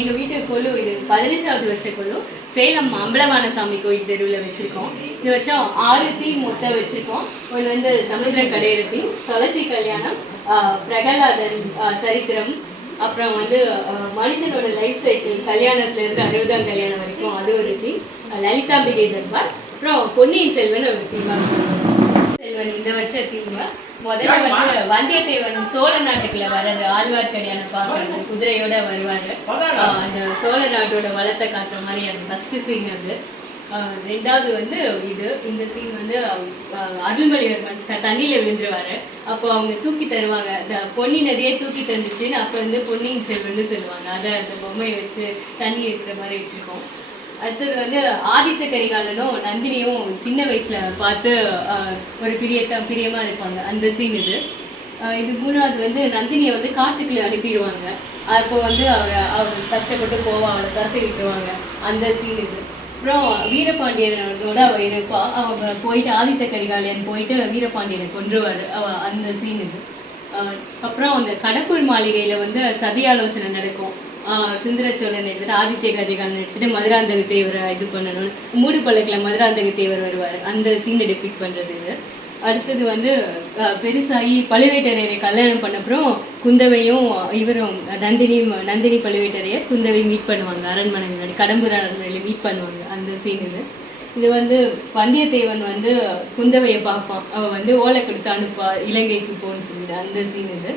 எங்கள் வீட்டு கொலு இது 15வது வருஷ கொலு சேலம் அம்பலவாணசாமி கோயில் தெருவில் வச்சுருக்கோம். இந்த வருஷம் 6 தீம் மொத்தம் வச்சுருக்கோம். ஒன்று வந்து சமுத்திர கடையிற தீம், துளசி கல்யாணம், பிரகலாதன் சரித்திரம், அப்புறம் வந்து மனுஷனோட லைஃப் சைக்கிள் கல்யாணத்துலேருந்து 60ஆம் கல்யாணம் வரைக்கும் அது ஒரு தீம், லலிதாம்பிகை தர்பார், அப்புறம் பொன்னியின் செல்வன் ஒரு தீமாக வச்சுருக்கோம். செல்வன் இந்த வருஷம் தீமை முதல்ல வந்து வந்தியத்தேவன் சோழ நாட்டுக்குள்ள வர்றது, ஆழ்வார்க்கடியான பார்க்கறது, குதிரையோட வருவார். அந்த சோழ நாட்டோட வளத்தை காட்டுற மாதிரி அந்த ஃபர்ஸ்ட் சீன் அது. ரெண்டாவது வந்து இந்த சீன் வந்து அருள்மொழிவர்மன் தண்ணியில் விழுந்துருவாரு. அப்போ அவங்க தூக்கி தருவாங்க, இந்த பொன்னி நதியே தூக்கி தந்துச்சுன்னு அப்போ வந்து பொன்னியின் செல்வன்னு சொல்லுவாங்க. அதை அந்த பொம்மையை வச்சு தண்ணி இருக்கிற மாதிரி வச்சுருக்கோம். அடுத்தது வந்து ஆதித்த கரிகாலனும் நந்தினியும் சின்ன வயசுல பார்த்து ஒரு பிரியமா இருப்பாங்க, அந்த சீன் இது. மூணாவது வந்து நந்தினியை வந்து காட்டுக்குள்ள அனுப்பிடுவாங்க. அப்போ வந்து அவர் கஷ்டப்பட்டு போவா, அவரை துரத்தி விட்டுருவாங்க, அந்த சீன் இது. அப்புறம் வீரபாண்டியனோட அவள் இருப்பா, அவங்க போயிட்டு ஆதித்த கரிகாலன் போயிட்டு வீரபாண்டியனை கொன்றுவார், அந்த சீன் இது. அப்புறம் அந்த கடம்பூர் மாளிகையில் வந்து சதி ஆலோசனை நடக்கும். சுந்தர சோழன் எடுத்துட்டு ஆதித்ய கரிகாலன் எடுத்துட்டு மதுராந்தக தேவரை இது பண்ணணும், மூடு பல்லக்கில் மதுராந்தக தேவர் வருவார், அந்த சீனை டெபிக்ட் பண்ணுறது இது. அடுத்தது வந்து பெருசாகி பழுவேட்டரையரை கல்யாணம் பண்ணப்புறம் குந்தவையும் இவரும் நந்தினி பழுவேட்டரையர் குந்தவை மீட் பண்ணுவாங்க அரண்மனை முன்னாடி, கடம்பூர் அரண்மனையில் மீட் பண்ணுவாங்க, அந்த சீன் இது. இது வந்து வந்தியத்தேவன் வந்து குந்தவையை பார்ப்பான், அவன் வந்து ஓலை கொடுத்து அனுப்பா இலங்கைக்கு போன்னு சொல்லிட்டு, அந்த சீன் இது.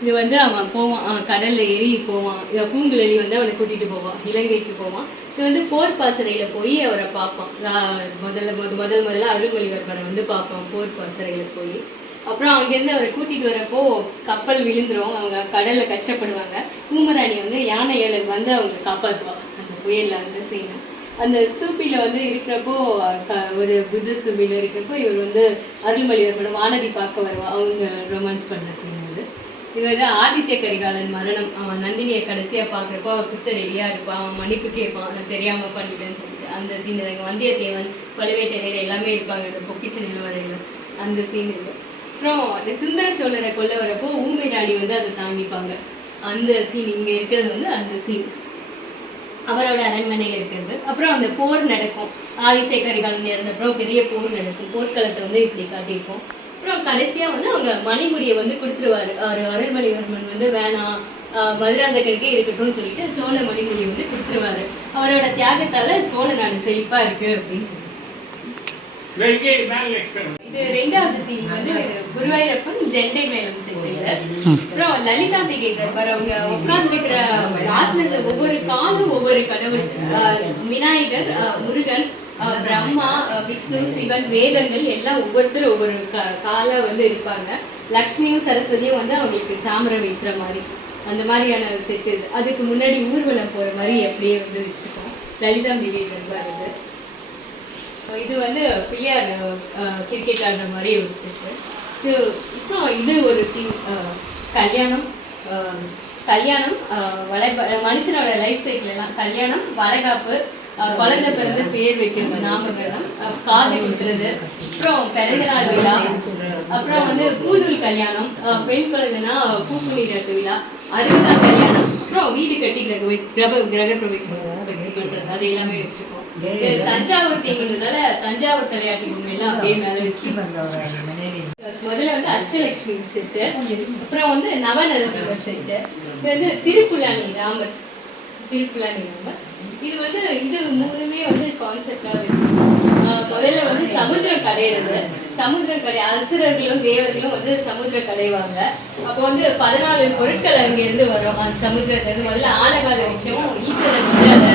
இது வந்து அவன் போவான், கடலில் ஏறி போவான், பூங்குழலி வந்து அவனை கூட்டிகிட்டு போவான், இலங்கைக்கு போவான். இது வந்து போர் பாசறையில் போய் அவரை பார்ப்பான், முதல்ல அருள்மொழிவர்மரை வந்து பார்ப்பான் போர் பாசறையில் போய். அப்புறம் அங்கேருந்து அவரை கூட்டிகிட்டு வரப்போ கப்பல் விழுந்துரும், அவங்க கடலில் கஷ்டப்படுவாங்க. பூமராணி வந்து யானை ஏழை வந்து அவங்க காப்பாற்றுவாங்க அந்த புயலில், அந்த சீனை. அந்த ஸ்தூபியில் வந்து இருக்கிறப்போ ஒரு புத்த ஸ்தூபியில் இருக்கிறப்போ இவர் வந்து அருள்மொழிவர்மனை வானதி பார்க்க வருவா, அவங்க ரொமான்ஸ் பண்ண சீன். இது வந்து ஆதித்ய கரிகாலன் மரணம். அவன் நந்தினியை கடைசியாக பார்க்குறப்போ அவன் குத்த ரெடியாக இருப்பான், அவன் மன்னிப்பு கேட்பான், நான் தெரியாமல் பண்ணிட்டேன்னு சொல்லிட்டு அந்த சீன் எனக்கு. வந்தியத்தேவன் பழுவேட்டரையர் எல்லாமே இருப்பாங்க அந்த பொக்கிஷ நிலவரையிலும், அந்த சீன் இருக்கு. அப்புறம் அந்த சுந்தர சோழரை கொல்ல வரப்போ ஊமை ராணி வந்து அதை தாங்கிப்பாங்க, அந்த சீன் இங்கே இருக்கிறது வந்து அந்த சீன் அவரோட அரண்மனையில் இருக்கிறது. அப்புறம் அந்த போர் நடக்கும், ஆதித்ய கரிகாலன் இறந்தப்புறம் பெரிய போர் நடக்கும், போர்க்களத்தை வந்து இப்படி காட்டியிருக்கோம். அப்புறம் கடைசியாக வந்து அவங்க மணிமுடியை வந்து கொடுத்துருவாரு. அருள்மொழிவர்மன் வந்து வேணாம் மதுராந்தகருக்கே இருக்கட்டும்னு சொல்லிட்டு சோழ மணிமுடியை வந்து கொடுத்துருவாரு. அவரோட தியாகத்தால சோழ நாடு செழிப்பா இருக்கு அப்படின்னு சொல்லி. இது 2வது தீம் வந்து குருவாயூரப்பன் ஜெண்டை மேளம் செஞ்சது. அப்புறம் லலிதாம்பிகை தர்பார், அவங்க உட்கார்ந்துருக்கிற ஆசனத்துல ஒவ்வொரு காலும் ஒவ்வொரு கடவுள், விநாயகர், முருகன், பிரம்மா, விஷ்ணு, சிவன், வேதங்கள் எல்லாம் ஒவ்வொருத்தரும் ஒவ்வொரு கால வந்து இருப்பாங்க. லக்ஷ்மியும் சரஸ்வதியும் வந்து அவங்களுக்கு சாமரம் வீசுற மாதிரி அந்த மாதிரியான செட்டு. இது அதுக்கு முன்னாடி ஊர்வலம் போற மாதிரி அப்படியே வந்து வச்சுருக்கோம். லலிதாம்பிகை தர்பார் இது வந்து பிள்ளையார் கிரிக்கெட் ஆடுற மாதிரி ஒரு செட்டு. அப்புறம் இது ஒரு தீம், கல்யாணம். கல்யாணம் மனுஷனோட லைஃப் சைக்கிள் எல்லாம் கல்யாணம், வளைகாப்பு, குழந்தை பிறந்து பேர் வைக்கிறது, நாமகரணம், காது குத்துறது, அப்புறம் பிறந்த நாள் விழா, அப்புறம் வந்து பூநூல் கல்யாணம், பெண் குழந்தைனா பூப்பு நீராட்டு விழா, 60ஆம் கல்யாணம், அப்புறம் வீடு கட்டி கிரக பிரவேசம் பண்றது, அது எல்லாமே வச்சிருக்கோம். தஞ்சாவூர் தீங்கிறதால தஞ்சாவூர் தலையாட்டி பொம்மை எல்லாம் அப்படியே மேலே வச்சிருக்கோம். முதல்ல வந்து அஷ்டலட்சுமி செட்டு, அப்புறம் வந்து நவநரசிம்மர் செட்டு, இது வந்து திருப்புலானி ராமர். இது வந்து இது 3மே வந்து கான்செப்டாக வச்சுருக்கோம். முதல்ல வந்து சமுத்திரம் கடையிறது, சமுத்திரம் கடை அரசர்களும் தேவர்களும் வந்து சமுத்திரம் கடைவாங்க. அப்போ வந்து 14 பொருட்கள் அங்கேருந்து வரும் அந்த சமுத்திரத்துலேருந்து. முதல்ல ஆனகால விஷயம் ஈஸ்வரன் வந்து அதை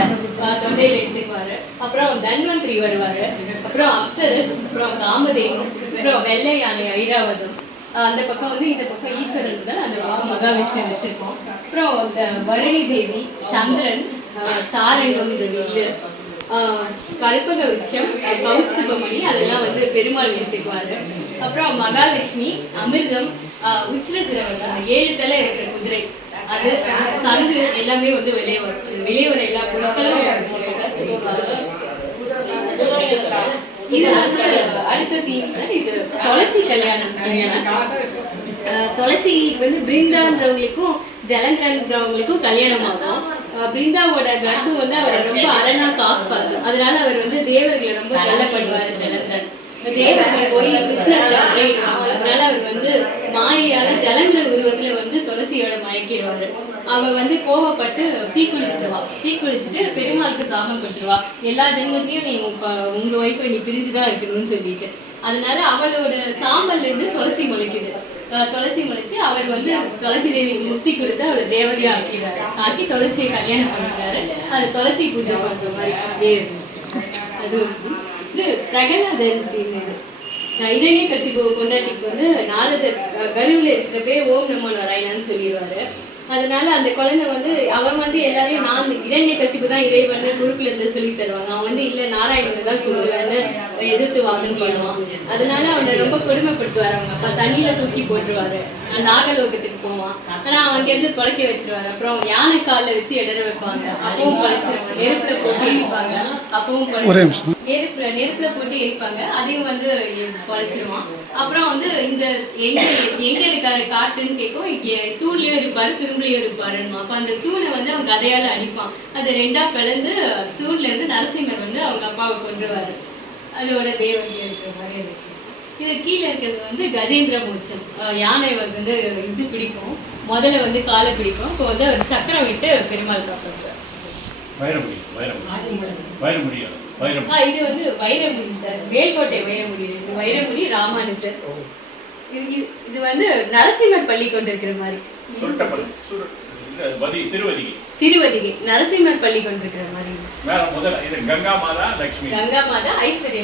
தொண்டையில் எடுத்துக்குவார். அப்புறம் தன்வந்திரி வருவார், அப்புறம் அப்சரஸ், அப்புறம் காமதேவன், அப்புறம் வெள்ளை யானை ஐராவதம். அந்த பக்கம் வந்து இந்த பக்கம் ஈஸ்வரன் தான், அந்த பக்கம் மகாவிஷ்ணு வச்சிருக்கோம். அப்புறம் இந்த வருணி தேவி, சந்திரன், சாரங்கம், வில்லு, கல்பக விருட்சம், கௌஸ்துபமணி, அதெல்லாம் வந்து பெருமாள் எடுத்துக்குவாரு. அப்புறம் மகாலட்சுமி, அமிர்தம், உச்சிர சிரவசம், அந்த 7 தலை இருக்கிற குதிரை, அது சங்கு எல்லாமே வந்து வெளியே வர எல்லா பொருட்களும் இது வந்து அடுத்த தீம். இது துளசி கல்யாணம். துளசி வந்து பிருந்தான்றவங்களுக்கும் ஜலங்கன்றவங்களுக்கும் கல்யாணம் ஆகும். பிருந்தாவோட கர்ப்பு வந்து அவரை ரொம்ப அரணா காப்பாற்றும். அதனால அவர் வந்து தேவர்களை ரொம்ப கொல்லப்படுவார் ஜலந்தன். தேவர்கள் போய் கிருஷ்ணர்கிட்ட முறையிடுவாங்க. அதனால அவர் வந்து மாயையால ஜலங்கரன் உருவத்துல வந்து துளசியோட மயக்கிடுவாரு. அவ வந்து கோவப்பட்டு தீக்குளிச்சுட்டு பெருமாளுக்கு சாபம் கொடுத்துருவா, எல்லா ஜென்மத்தையும் நீ உங்க ஒய்ஃபை நீ பிரிஞ்சுதான் இருக்கணும்னு சொல்லிட்டு. அதனால அவளோட சாம்பல்ல இருந்து துளசி முளைக்குது. துளசி முளைச்சு அவர் வந்து துளசி தேவிக்கு முக்தி கொடுத்து அவளை தேவதையா ஆக்கி துளசியை கல்யாணம் பண்ணிட்டாரு. அது துளசி பூஜை பண்ற மாதிரி அப்படியே இருந்துச்சு. அது இது பிரகலாதன் தீம். இரண்ய கசிபு கொண்டாட்டிக்கு வந்து நாரதர் கருவுல இருக்கிறப்பே ஓம் நமோ நாராயணான்னு சொல்லிடுவாரு. அதனால அந்த குழந்தை வந்து அவன் வந்து எல்லாரையும் நான் இரண்ய கசிப்பு தான் இறைவன் குருகுலத்துல சொல்லி தருவாங்க. அவன் வந்து இல்லை நாராயணன் தான் கொடுக்குறான்னு எதிர்த்து வாதம் பண்ணுவான். அதனால அவனை ரொம்ப கொடுமைப்படுத்துவார். அவங்க அப்பா தண்ணியில தூக்கி போட்டுருவாரு, நாகலோகத்துக்கு போவான். ஆனா அவன் அங்கேருந்து தொலைக்க வச்சிருவாரு. அப்புறம் யானை காலில் வச்சு இடற வைப்பாங்க, அப்பவும் பொழைச்சிருவாங்க. நெருப்புல போட்டு எரிப்பாங்க, அப்பவும் நெருப்புல போட்டு எரிப்பாங்க, அதையும் வந்து பொழைச்சிருவான். அப்புறம் வந்து இந்த எங்க இருக்காரு காட்டுன்னு கேட்கும். தூண்லயும் இருப்பாரு திரும்பலையும் இருப்பாருன்னு. அப்ப அந்த தூணை வந்து அவன் கதையால அடிப்பான். அது 2ஆ கலந்து தூண்ல இருந்து நரசிம்மர் வந்து அவங்க அப்பாவை கொன்றுவாரு. அதோட தேவதையா இருக்கிற மாதிரி இருந்துச்சு. இது கீழே இருக்கிறது வந்து கஜேந்திர மோட்சம். யானை வந்து இது பிடிக்கும், முதல்ல வந்து காலை பிடிக்கும். இப்போ வந்து அவர் சக்கரம் விட்டு பெருமாள் காப்பாற்றுவார். இது வந்து வைரமுடி சார், மேல்கோட்டை வைரமுடி. இது வைரமுடி ராமானுஜர். இது வந்து நரசிம்மர் பள்ளி கொண்டிருக்கிற மாதிரி திருவதிகை நரசிம்மர் பள்ளி கொண்டிருக்கிற மாதிரி. கங்கா மாதா ஐஸ்வர்யா